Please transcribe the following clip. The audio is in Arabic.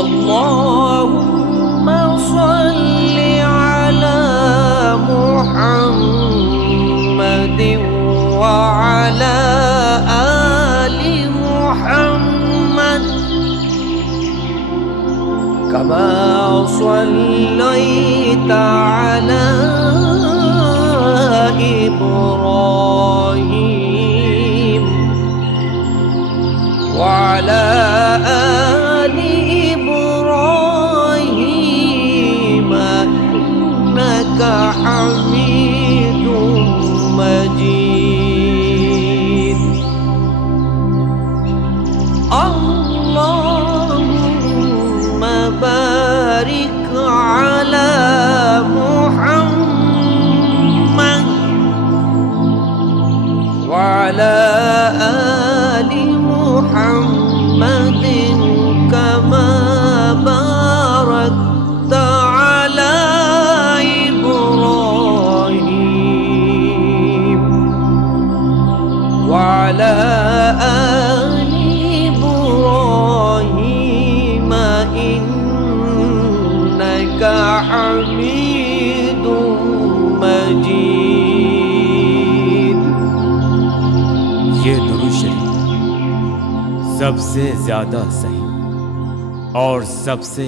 اللهم صل على محمد وعلى آل محمد كما صليت على إبراهيم وعلى آل إبراهيم إنك حميد مجيد. اللهم بارك على محمد وعلى آل محمد كما باركت على إبراهيم وعلى آل إبراهيم إنك حميد مجيد. ये दुरूद शरीफ सबसे ज्यादा सही और सबसे